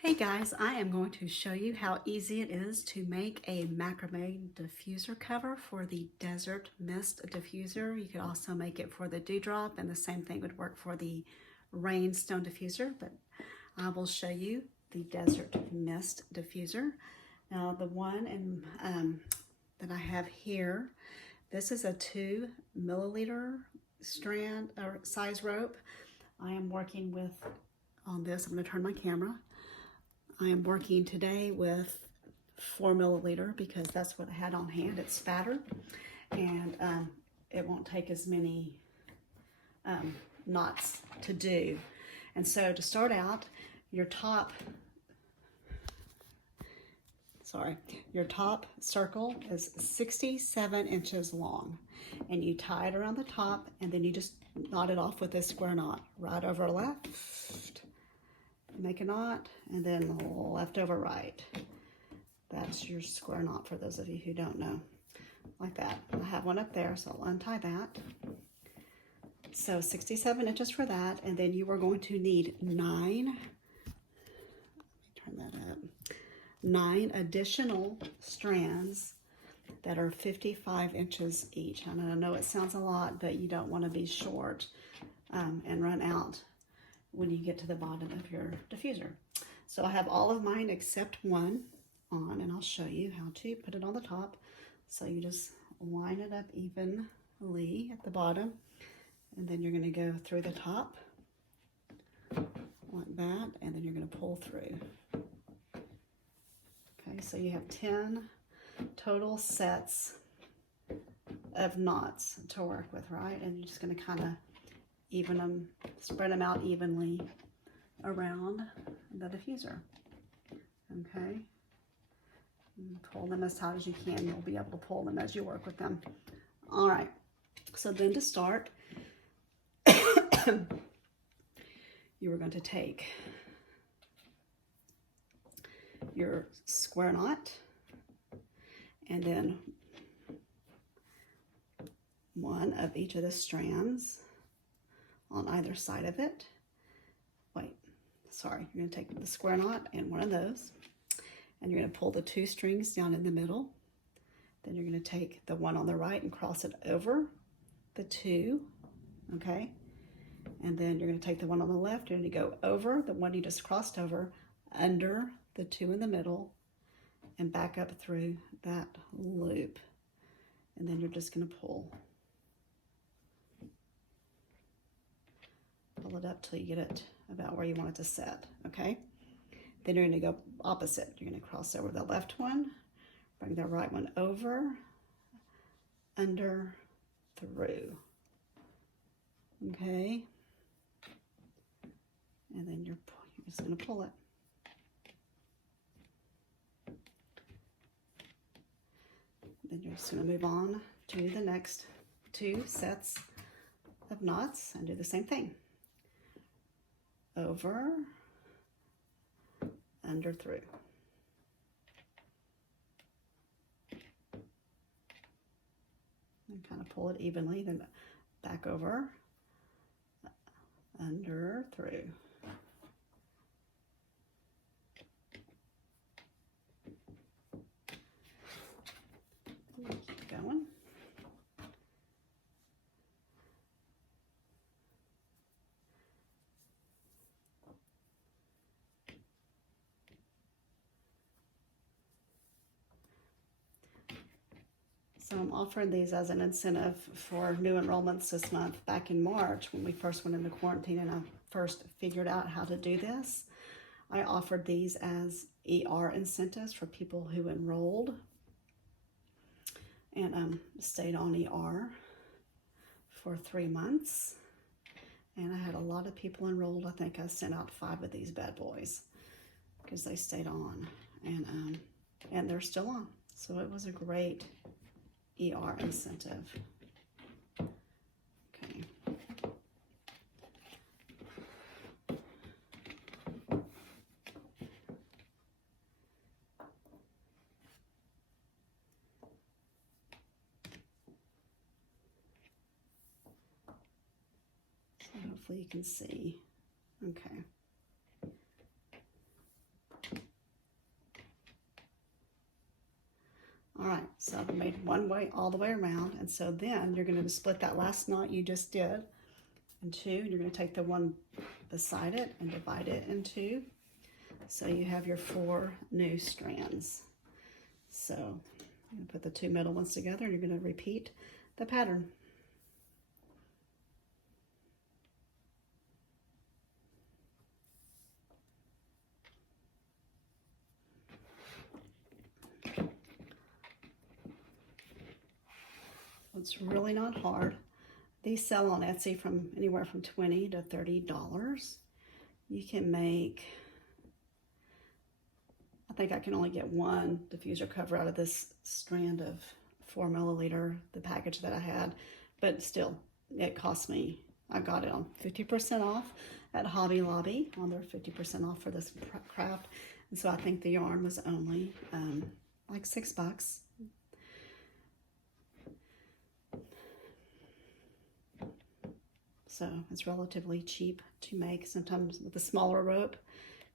Hey guys, I am going to show you how easy it is to make a macrame diffuser cover for the Desert Mist diffuser. You could also make it for the Dewdrop, and the same thing would work for the Rainstone diffuser, but I will show you the Desert Mist diffuser. Now the one that I have here, this is a 2 milliliter strand or size rope. I am working with, on this, I'm going to turn my camera. I am working today with 4 milliliter because that's what I had on hand. It's fatter, and it won't take as many knots to do. And so to start out, your top circle is 67 inches long, and you tie it around the top, and then you just knot it off with this square knot. Right over left, make a knot, and then left over right. That's your square knot for those of you who don't know. Like that. I have one up there, so I'll untie that. So 67 inches for that, and then you are going to need 9 additional strands that are 55 inches each. And I know it sounds a lot, but you don't want to be short and run out when you get to the bottom of your diffuser. So I have all of mine except one on, and I'll show you how to put it on the top. So you just line it up evenly at the bottom, and then you're going to go through the top like that, and then you're going to pull through. Okay, so you have 10 total sets of knots to work with, right? And you're just going to kind of spread them out evenly around the diffuser. Okay, and pull them as tight as you can. You'll be able to pull them as you work with them. All right, so then to start, you are going to take your square knot, and then one of each of the strands on either side of it. You're going to take the square knot and one of those, and you're going to pull the 2 strings down in the middle. Then you're going to take the one on the right and cross it over the 2, okay? And then you're going to take the one on the left, you're going to go over the one you just crossed over, under the 2 in the middle, and back up through that loop. And then you're just going to pull it up till you get it about where you want it to set, okay? Then you're going to go opposite. You're going to cross over the left one, bring the right one over, under, through, okay? And then you're just going to pull it. Then you're just going to move on to the next 2 sets of knots and do the same thing. Over, under, through. And kind of pull it evenly, then back over, under, through. Keep going. So I'm offering these as an incentive for new enrollments this month. Back in March, when we first went into quarantine and I first figured out how to do this, I offered these as ER incentives for people who enrolled and stayed on ER for 3 months. And I had a lot of people enrolled. I think I sent out 5 of these bad boys because they stayed on, and they're still on. So it was a great ER incentive. Okay. So hopefully you can see. Okay. I made one way all the way around, and so then you're going to split that last knot you just did in two. You're going to take the one beside it and divide it in two, so you have your 4 new strands. So you're going to put the 2 middle ones together, and you're going to repeat the pattern. It's really not hard. These sell on Etsy from anywhere from $20 to $30. You can make, I think I can only get one diffuser cover out of this strand of 4 milliliter, the package that I had, but still, it cost me, I got it on 50% off at Hobby Lobby, on their 50% off for this craft, and so I think the yarn was only like $6. So it's relatively cheap to make. Sometimes with a smaller rope,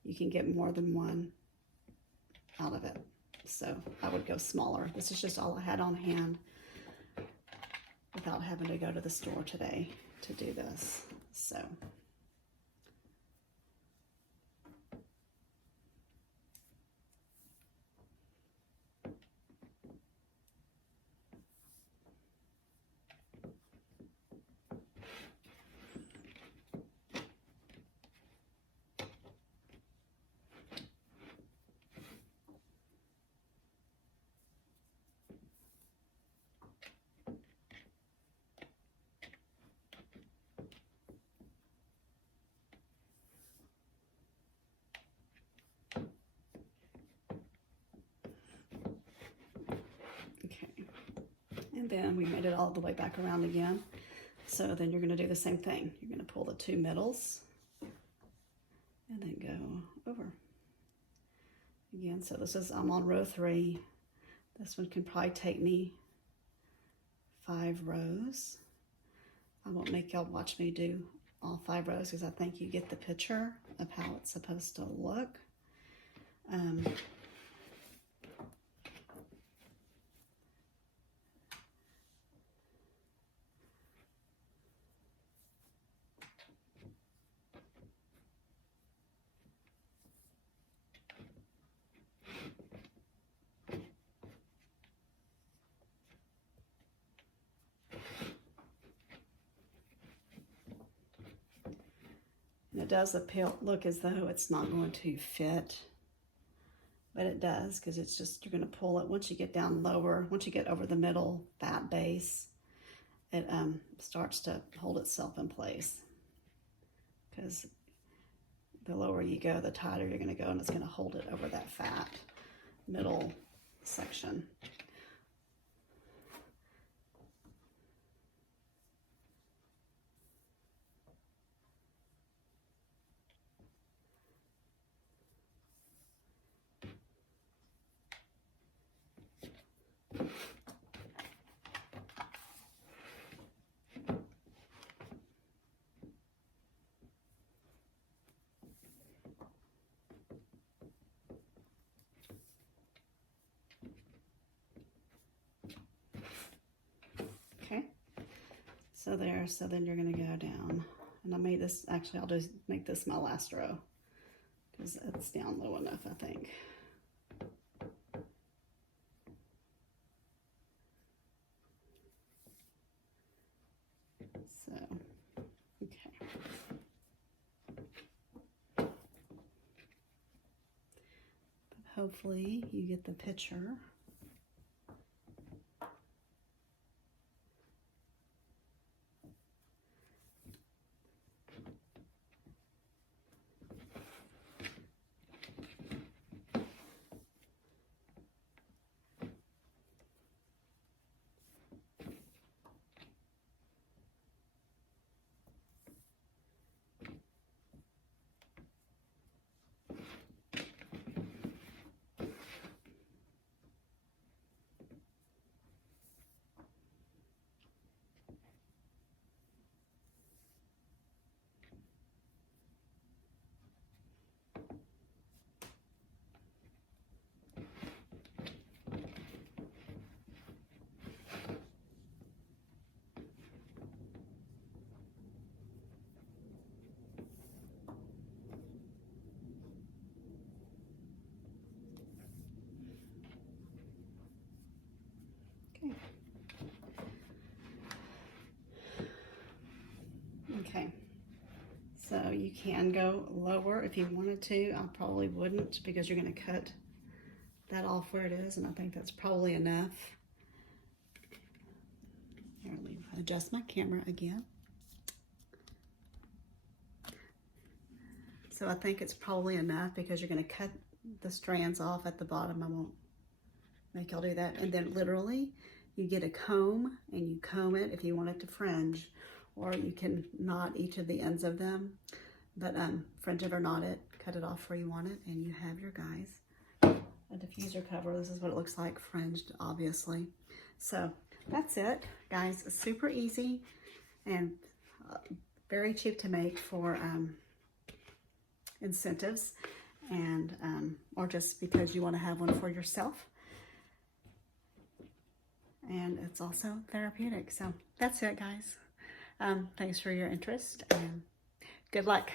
you can get more than one out of it. So I would go smaller. This is just all I had on hand without having to go to the store today to do this. So. And then we made it all the way back around again. So then you're going to do the same thing. You're going to pull the 2 middles and then go over. Again, so this is, I'm on row 3. This one can probably take me 5 rows. I won't make y'all watch me do all 5 rows because I think you get the picture of how it's supposed to look. And it does look as though it's not going to fit, but it does, because it's just, you're going to pull it once you get down lower, once you get over the middle fat base, it starts to hold itself in place, because the lower you go, the tighter you're going to go, and it's going to hold it over that fat middle section. Okay, so there, so then you're going to go down, and I made this, actually I'll just make this my last row because it's down low enough, I think. So, okay. But hopefully you get the picture. So you can go lower if you wanted to. I probably wouldn't because you're going to cut that off where it is, and I think that's probably enough. Here, let me adjust my camera again. So I think it's probably enough because you're going to cut the strands off at the bottom. I won't make y'all do that. And then literally you get a comb and you comb it if you want it to fringe, or you can knot each of the ends of them, but fringe it or knot it, cut it off where you want it, and you have your guys a diffuser cover. This is what it looks like fringed, obviously. So that's it, guys. Super easy and very cheap to make for incentives, and or just because you want to have one for yourself. And it's also therapeutic. So that's it, guys. Thanks for your interest and good luck.